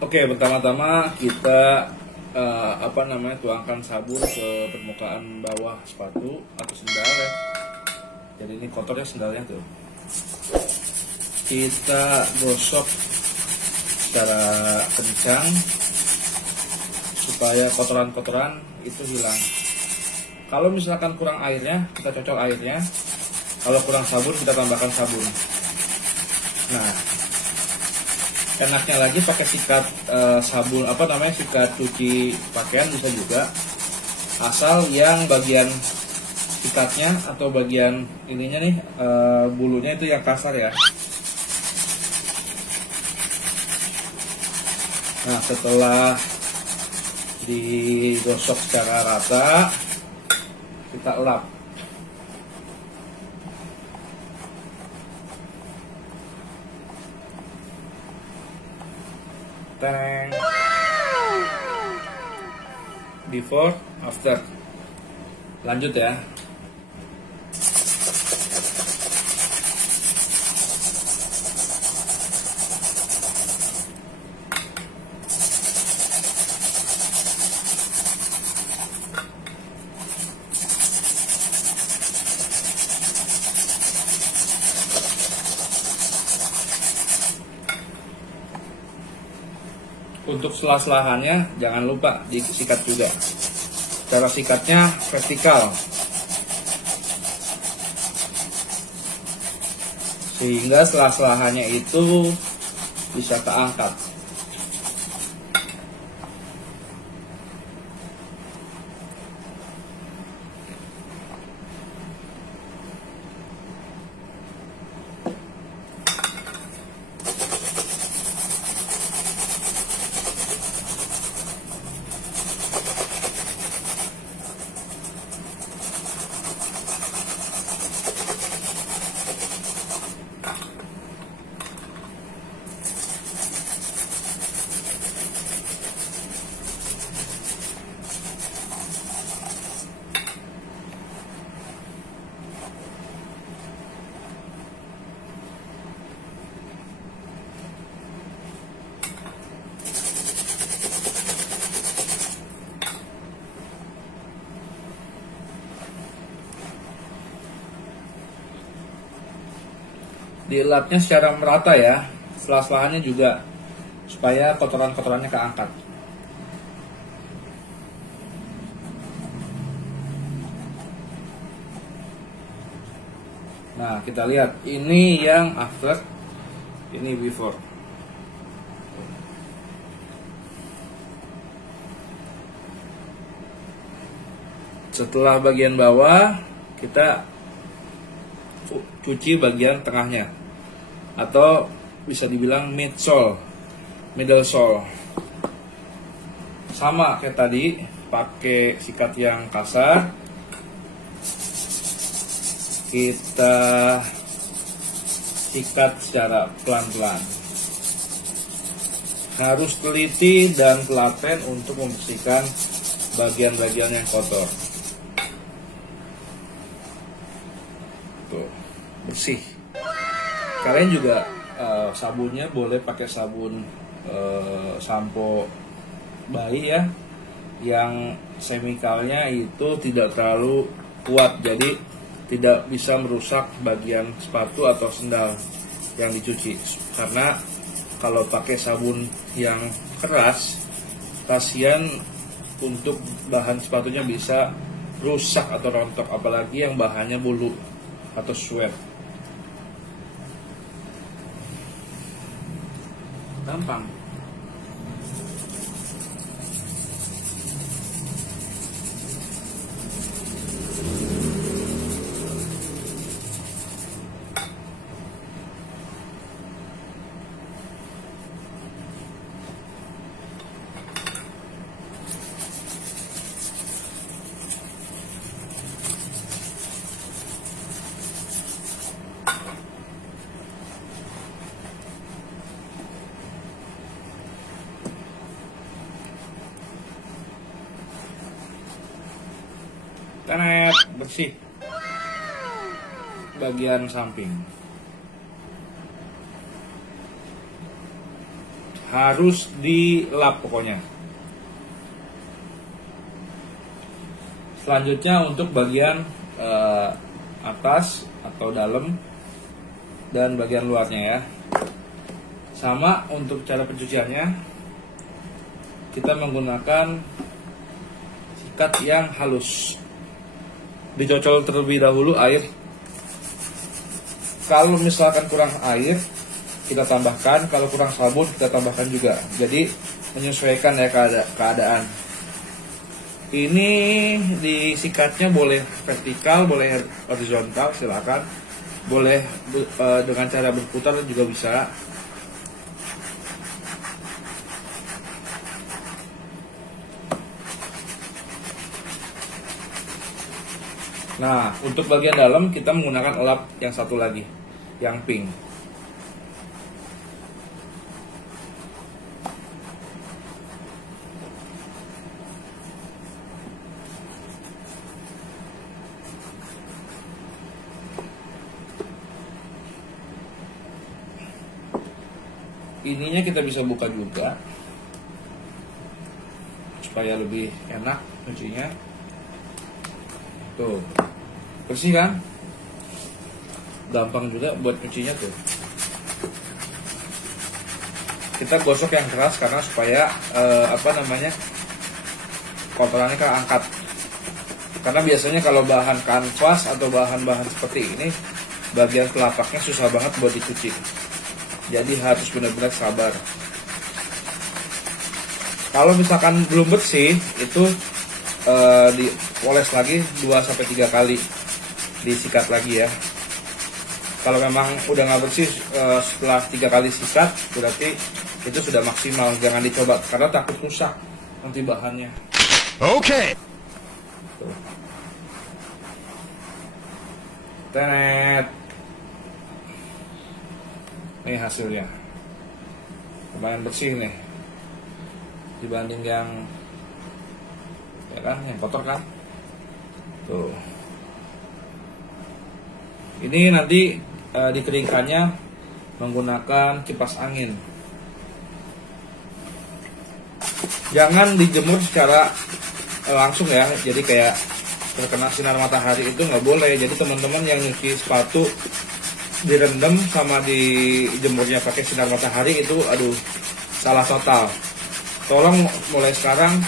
Oke, pertama-tama kita tuangkan sabun ke permukaan bawah sepatu atau sendal ya. Jadi ini kotornya sendalnya tuh. Kita gosok secara kencang supaya kotoran-kotoran itu hilang. Kalau misalkan kurang airnya, kita cocok airnya. Kalau kurang sabun, kita tambahkan sabun. Nah, enaknya lagi pakai sikat sabun sikat cuci pakaian bisa juga, asal yang bagian sikatnya atau bagian ininya nih bulunya itu yang kasar ya. Nah, setelah digosok secara rata, kita elap. Teng. Before, after. Lanjut ya. Untuk sela-selahannya jangan lupa disikat juga. Cara sikatnya vertikal, sehingga sela-selahannya itu bisa keangkat. Dielapnya secara merata ya, sela-selahannya juga, supaya kotoran-kotorannya keangkat. Nah, kita lihat ini yang after, ini before. Setelah bagian bawah, kita cuci bagian tengahnya, atau bisa dibilang middle sole. Sama kayak tadi, pakai sikat yang kasar. Kita sikat secara pelan-pelan. Harus teliti dan telaten untuk membersihkan bagian-bagian yang kotor. Tuh, bersih. Kalian juga sabunnya boleh pakai sabun sampo bayi ya, yang chemicalnya itu tidak terlalu kuat, jadi tidak bisa merusak bagian sepatu atau sendal yang dicuci. Karena kalau pakai sabun yang keras, kasihan untuk bahan sepatunya bisa rusak atau rontok, apalagi yang bahannya bulu atau sweat. Gampang. Tenet, bersih bagian samping. harus dilap pokoknya. Selanjutnya untuk bagian atas atau dalam dan bagian luarnya ya. Sama untuk cara pencuciannya, kita menggunakan sikat yang halus. Dicocol terlebih dahulu air. Kalau misalkan kurang air, kita tambahkan. Kalau kurang sabun, kita tambahkan juga. Jadi menyesuaikan ya keadaan. Ini disikatnya boleh vertikal, boleh horizontal, silakan. Boleh dengan cara berputar juga bisa. Nah, untuk bagian dalam kita menggunakan lap yang satu lagi, yang pink. Ininya kita bisa buka juga supaya lebih enak cucinya. Tuh, bersih kan? Gampang juga buat cucinya tuh. Kita gosok yang keras karena supaya kotorannya keangkat. Karena biasanya kalau bahan kanvas atau bahan-bahan seperti ini, bagian telapaknya susah banget buat dicuci. Jadi harus benar-benar sabar. Kalau misalkan belum bersih, itu dioles lagi 2-3 kali, disikat lagi ya. Kalau memang udah nggak bersih setelah 3 kali sikat, berarti itu sudah maksimal. Jangan dicoba karena takut rusak nanti bahannya. Oke. Tenet. Ini hasilnya. Lumayan bersih nih dibanding yang yang kotor kan. Tuh. Ini nanti dikeringkannya menggunakan kipas angin. Jangan dijemur secara langsung ya. Jadi kayak terkena sinar matahari itu nggak boleh. Jadi teman-teman yang nyuci sepatu direndam sama dijemurnya pakai sinar matahari itu salah total. Tolong mulai sekarang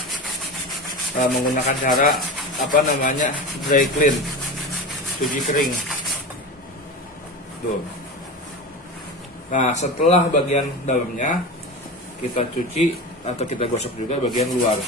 menggunakan cara dry clean, cuci kering. Tuh. Nah, setelah bagian dalamnya kita cuci atau kita gosok juga bagian luar.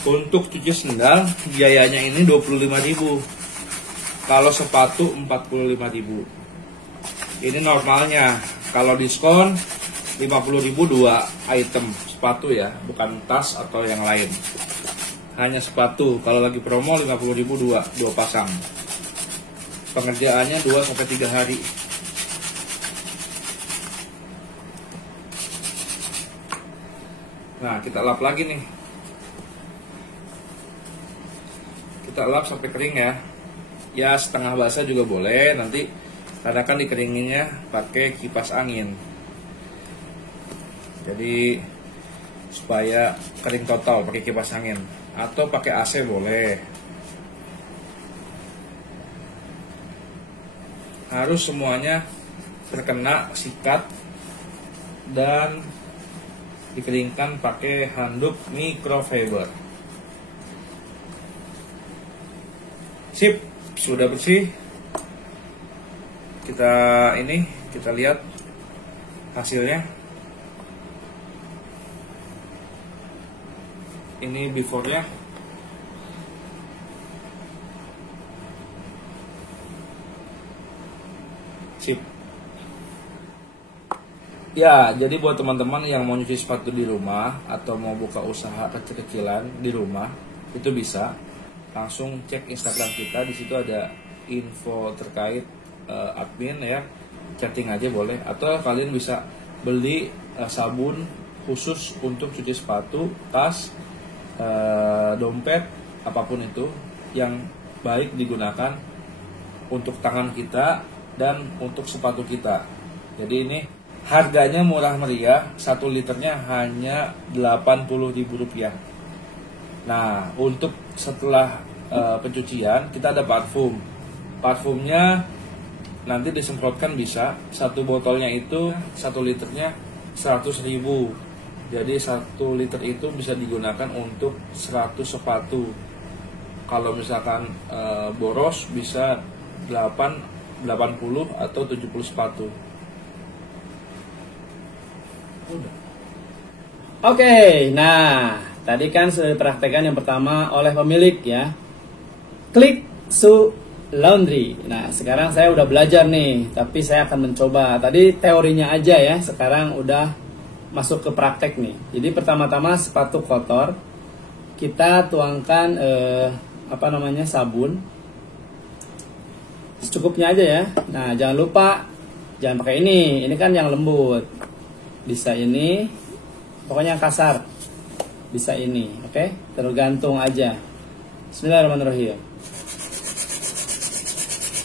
Untuk cuci sendal biayanya ini 25.000. Kalau sepatu 45.000. Ini normalnya. Kalau diskon 50.000 2 item sepatu ya, bukan tas atau yang lain. Hanya sepatu. Kalau lagi promo 50.000 2 pasang. Pengerjaannya 2-3 hari. Nah, kita lap lagi nih. Kita lap sampai kering ya. Ya setengah basah juga boleh. Nanti karena kan dikeringinnya pakai kipas angin. Jadi supaya kering total pakai kipas angin. Atau pakai AC boleh. Harus semuanya terkena sikat dan dikeringkan pakai handuk microfiber. Sip, sudah bersih. Kita lihat hasilnya. Ini before-nya. Sip. Ya, jadi buat teman-teman yang mau nyuci sepatu di rumah atau mau buka usaha kecil-kecilan di rumah, itu bisa. langsung cek Instagram kita, di situ ada info terkait admin ya, chatting aja boleh, atau kalian bisa beli sabun khusus untuk cuci sepatu, tas, dompet, apapun itu yang baik digunakan untuk tangan kita dan untuk sepatu kita. Jadi ini harganya murah meriah, 1 liternya hanya Rp80.000. Nah, untuk setelah pencucian kita ada parfum. Parfumnya nanti disemprotkan bisa, 1 botolnya itu 1 liternya 100.000. Jadi 1 liter itu bisa digunakan untuk 100 sepatu. Kalau misalkan boros bisa 80 atau 70 sepatu. Oke, nah tadi kan sudah dipraktekkan yang pertama oleh pemilik ya, Click Shoe Laundry. Nah sekarang saya udah belajar nih, tapi saya akan mencoba. Tadi teorinya aja ya, sekarang udah masuk ke praktek nih. Jadi pertama-tama sepatu kotor, kita tuangkan sabun secukupnya aja ya. Nah jangan lupa, jangan pakai ini kan yang lembut. Bisa ini, pokoknya yang kasar. Bisa ini, oke? Tergantung aja. Bismillahirrahmanirrahim.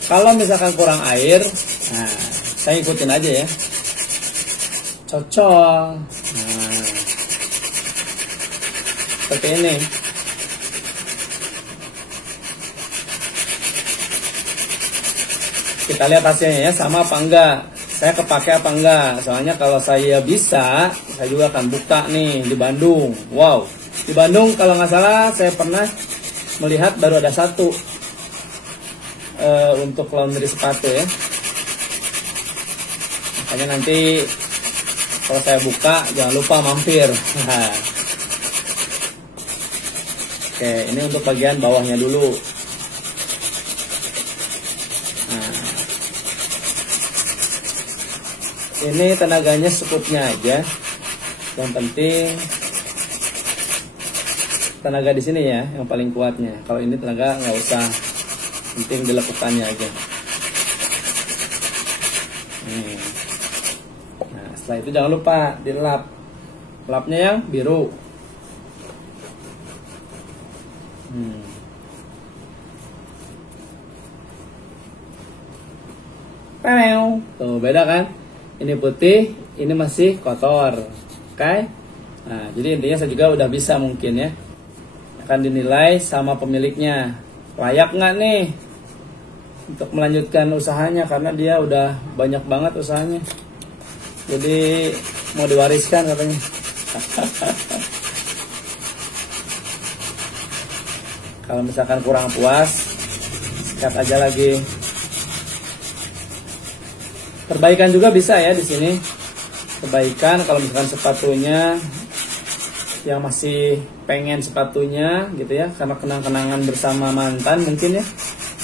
Kalau misalkan kurang air, nah saya ikutin aja ya. Cocok. Nah, seperti ini. Kita lihat hasilnya ya, sama apa enggak, saya kepake apa enggak. Soalnya kalau saya bisa, saya juga akan buka nih di Bandung. Wow, di Bandung kalau nggak salah saya pernah melihat baru ada 1 untuk laundry sepatu ya. Makanya nanti kalau saya buka jangan lupa mampir. Oke, ini untuk bagian bawahnya dulu. Ini tenaganya secukupnya aja. Yang penting tenaga di sini ya, yang paling kuatnya. Kalau ini tenaga nggak usah, penting dilekukannya aja. Nah, setelah itu jangan lupa dilap. Lapnya yang biru. Tuh beda kan? Ini putih, ini masih kotor. Oke? Nah, jadi intinya saya juga udah bisa mungkin ya. Akan dinilai sama pemiliknya. Layak nggak nih untuk melanjutkan usahanya, karena dia udah banyak banget usahanya. Jadi mau diwariskan katanya. Kalau misalkan kurang puas, sikat aja lagi. Perbaikan juga bisa ya di sini. Perbaikan kalau misalkan sepatunya yang masih pengen sepatunya gitu ya, karena kenang-kenangan bersama mantan mungkin ya,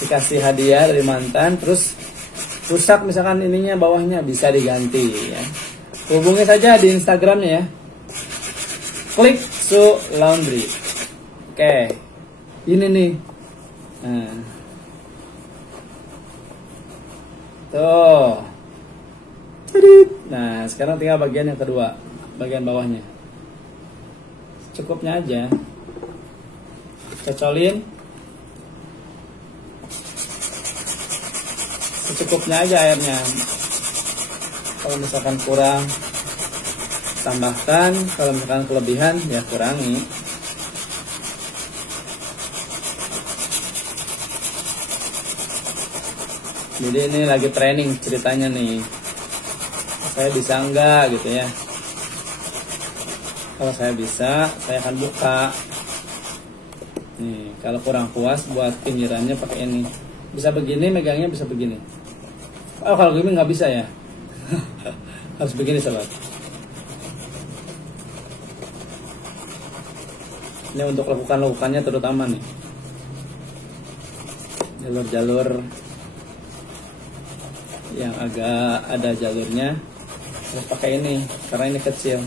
dikasih hadiah dari mantan, terus rusak misalkan ininya bawahnya, bisa diganti ya. Hubungi saja di Instagramnya ya, Click Shoe Laundry. Oke, ini nih. Tuh. Nah, sekarang tinggal bagian yang kedua, bagian bawahnya. Cukupnya aja. Cocolin. Secukupnya aja airnya. Kalau misalkan kurang, tambahkan. Kalau misalkan kelebihan, ya kurangi. Jadi ini lagi training ceritanya nih. Saya bisa enggak gitu ya. Kalau saya bisa, saya akan buka. Nih, kalau kurang puas buat pinggirannya pakai ini. Bisa begini, megangnya bisa begini. Oh, kalau gini nggak bisa ya. Harus begini sobat. Ini untuk lekukan-lekukannya terutama nih. Jalur-jalur yang agak ada jalurnya. Harus pakai ini, karena ini kecil.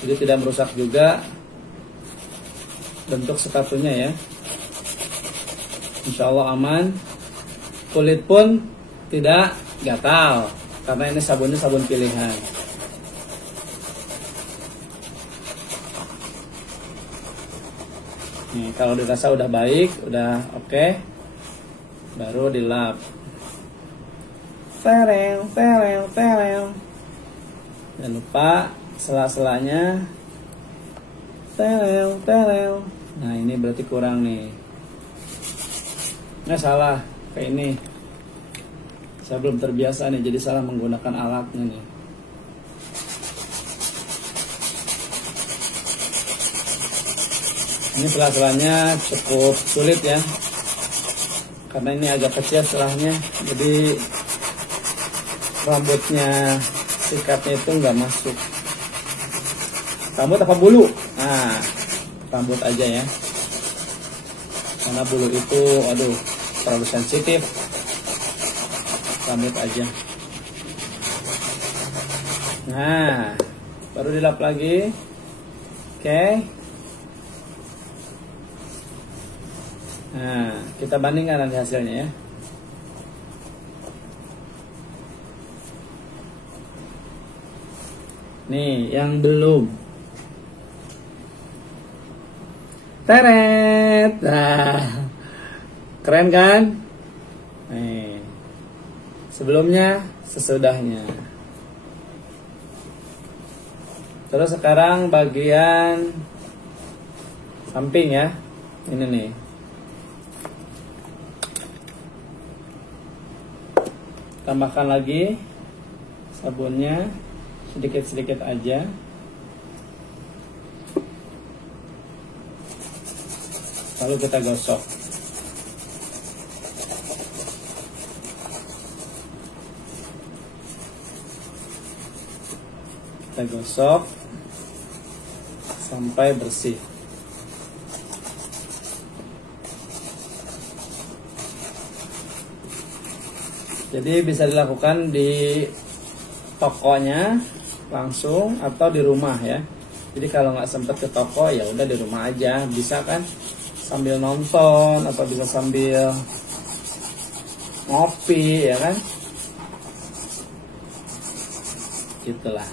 jadi tidak merusak juga bentuk sepatunya ya. Insya Allah aman. Kulit pun tidak gatal karena ini sabunnya sabun pilihan. Nih, kalau dirasa udah baik, udah oke, baru dilap. Tereng. Jangan lupa sela-selanya. Tereng. Nah, ini berarti kurang nih. Nggak salah, kayak ini. Saya belum terbiasa nih, jadi salah menggunakan alatnya nih. Ini sela-selanya cukup sulit ya, karena ini agak kecil selahnya, jadi rambutnya sikatnya itu nggak masuk. Rambut apa bulu? Nah, rambut aja ya, karena bulu itu aduh terlalu sensitif. Rambut aja. Nah, baru dilap lagi. Oke. Nah, kita bandingkan nanti hasilnya ya. Nih, yang belum. Teret. Nah, keren kan? Nih. Sebelumnya, sesudahnya. Terus sekarang bagian samping ya. Ini nih. Tambahkan lagi sabunnya sedikit-sedikit aja. Lalu kita gosok. Kita gosok sampai bersih. Jadi bisa dilakukan di tokonya langsung atau di rumah ya. Jadi kalau nggak sempat ke toko ya udah di rumah aja, bisa kan sambil nonton atau bisa sambil ngopi ya kan. Gitulah.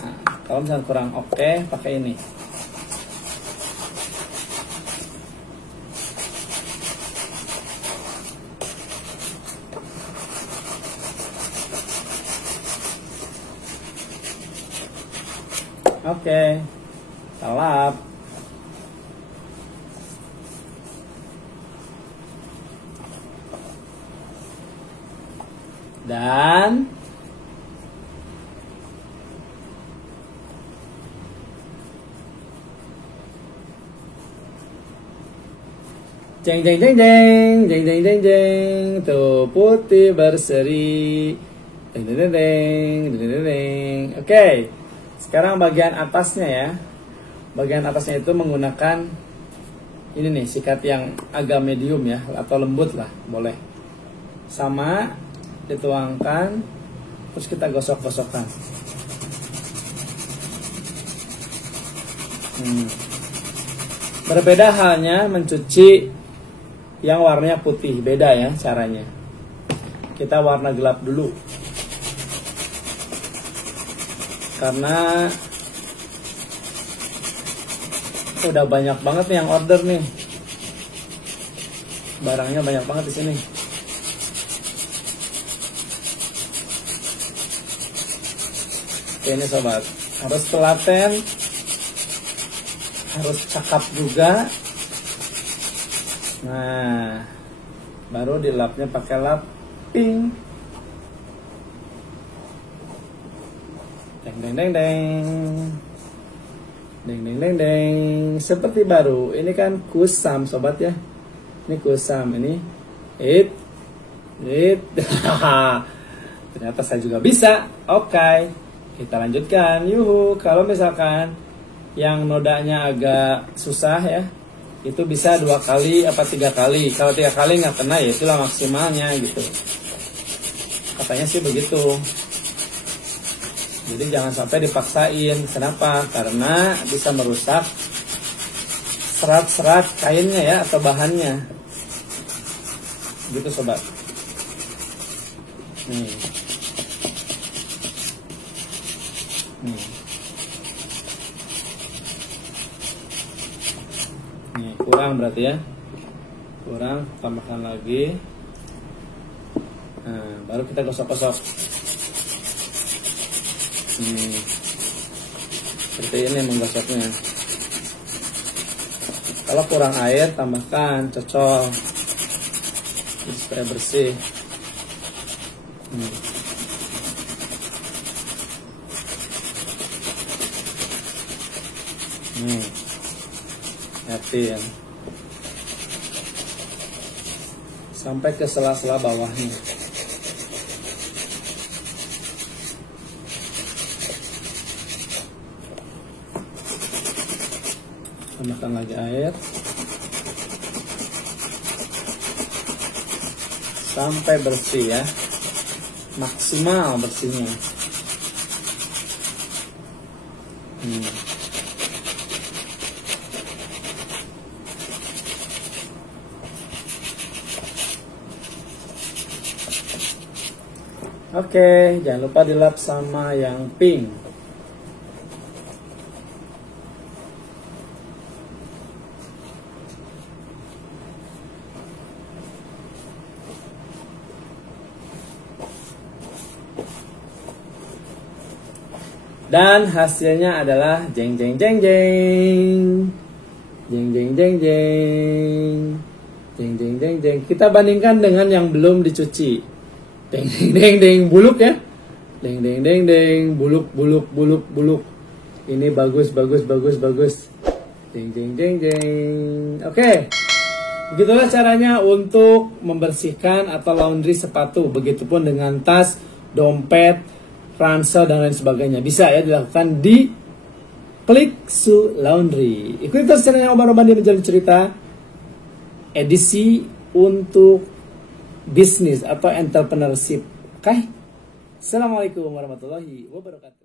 Nah, kalau misalnya kurang oke, pakai ini. Oke, salap. Dan jeng jeng jeng jeng jeng jeng jeng jeng, tuh putih berseri. Deng deng deng deng deng deng. Oke. Sekarang bagian atasnya ya. Bagian atasnya itu menggunakan ini nih, sikat yang agak medium ya, atau lembut lah, boleh. Sama, dituangkan, terus kita gosok-gosokkan. Berbeda halnya mencuci yang warnanya putih, beda ya caranya. Kita warna gelap dulu. Karena udah banyak banget nih yang order nih. Barangnya banyak banget di sini. Oke, ini sobat, harus telaten, harus cakap juga. Nah, baru dilapnya pakai lap pink. Deng deng deng deng. Deng deng deng deng. Seperti baru. Ini kan kusam sobat ya. Ini kusam, ini it. Ternyata saya juga bisa. Oke. Kita lanjutkan. Yuhu. Kalau misalkan yang nodanya agak susah ya, itu bisa 2 kali apa 3 kali. Kalau 3 kali nggak kena ya itulah maksimalnya gitu. Katanya sih begitu. Jadi jangan sampai dipaksain. Kenapa? Karena bisa merusak serat-serat kainnya ya, atau bahannya. Gitu sobat. Nih. Nih, kurang berarti ya. Kurang, tambahkan lagi. Nah, baru kita gosok-gosok. Seperti ini menggosoknya. Kalau kurang air, tambahkan, cocol. Jadi supaya bersih. Lihatin. Sampai ke sela-sela bawahnya. Tambahkan lagi air sampai bersih ya, maksimal bersihnya. Oke, jangan lupa dilap sama yang pink. Dan hasilnya adalah jeng jeng jeng jeng. Jeng jeng jeng jeng. Jeng jeng jeng jeng. Kita bandingkan dengan yang belum dicuci. Deng deng deng deng, buluk ya. Deng deng deng deng, buluk buluk buluk buluk. Ini bagus bagus bagus bagus. Jeng jeng jeng jeng. Oke. Begitulah caranya untuk membersihkan atau laundry sepatu. Begitupun dengan tas, dompet, ransel dan lain sebagainya. Bisa ya dilakukan di Klik Su Laundry. Ikuti terus channelnya Omar Robandi Menjalin Cerita, edisi untuk bisnis atau entrepreneurship. Oke. Assalamualaikum warahmatullahi wabarakatuh.